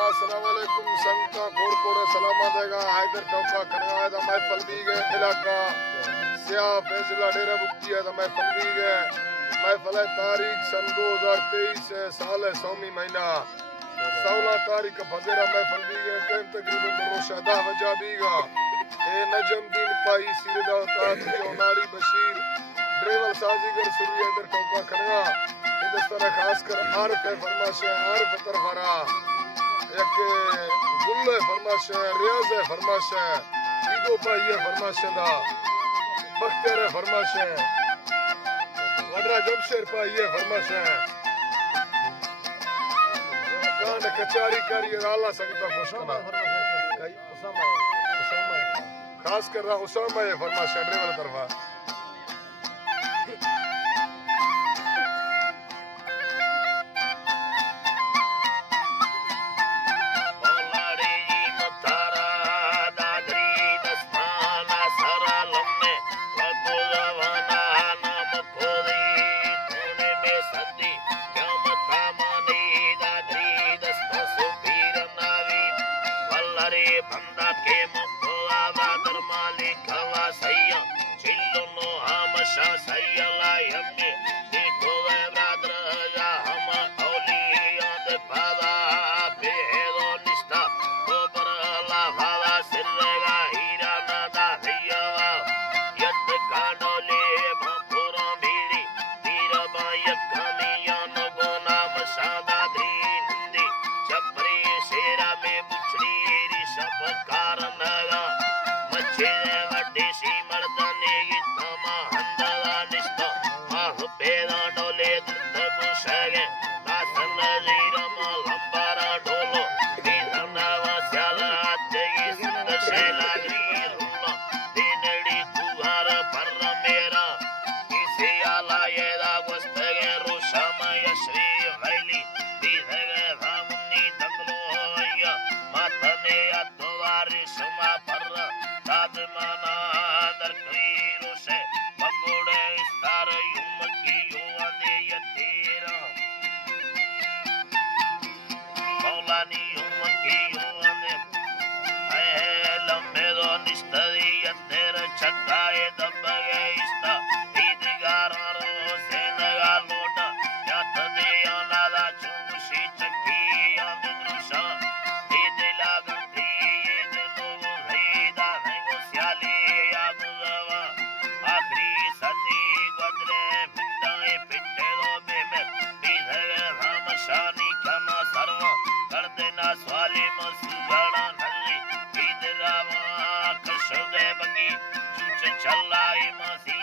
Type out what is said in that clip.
अस्सलाम वालेकुम संगता कोड़ कोड़े सलामा देगा हैदर टोका कनगाए दा महफल भी गए इलाका सिया फैसला डेरा बुक्की है दा महफल भी गए महफल है तारीख सन 2023 है साल है सौमी महीना 16 तारीख फजेरा महफल भी गए टाइम तकरीबन रोशा 10 बजा बीगा ए नजमुद्दीन पाई सीरदा ताज जोनाड़ी बशीर ड्राइवर साजीगर सुरी हैदर टोका कनगा इस तरह खास कर आरफ फरमाश है आरफ तरफरा एक गुल्ले फरमाश है रियाज है फरमाश है ईगो पाई है फरमाश दा बख्तियार है फरमाश है वडरा जमशेर पाई है फरमाश है कांड कचारी करी आला संगता खुशना खास कर रहा उसामा है फरमाश है ड्राइवर तरफा बंदा के मुखला बादर मालिक हवा सैया चिल्लो नो हमशा सैया लायमी देखो वे ब्रदर या हम औलिया दे बाबा पे हेरो निष्ठा गोबर ला वाला सिरगा हीरा नदा भैया यद काडोले भपुरा बीड़ी तीर बाय कमिया नो गोना मसादा दीन चपरे शेरा में बुछड़ी सब कारण मच्छे वड्डी सी मर्दने तमा हंदला निष्ठा माह पेदा डोले दुर्द मुशगे दासन जीरम लंबारा डोलो दीधना वस्याल आतेगी सिंध शैला जीरुल्ला दिनड़ी कुहार पर मेरा किसी आला येदा गुस्तगे रुशमय श्री वैली दीधगे रामुनी दंगलो होया मातने अद्वारी समा पर दादमाना दर करीरो से बगुड़े स्तार युम की युवाने यतेरा मौलानी युम की युवाने ऐ लम्बे दो निस्तरी यतेर छक्काए दबगे इस्ता दीदगारा रो से नगा लोटा यात दे अनादा चुमुशी चक्की याद दृशा दीदला गंती आखिरी सदी गुजरे मिटाए पिटे रो बेमेर बीधे राम शानी क्षमा सर्व कर देना स्वाली मसुगड़ा नल्ली ईद रावा कशुदे बगी चुच चलाई मसी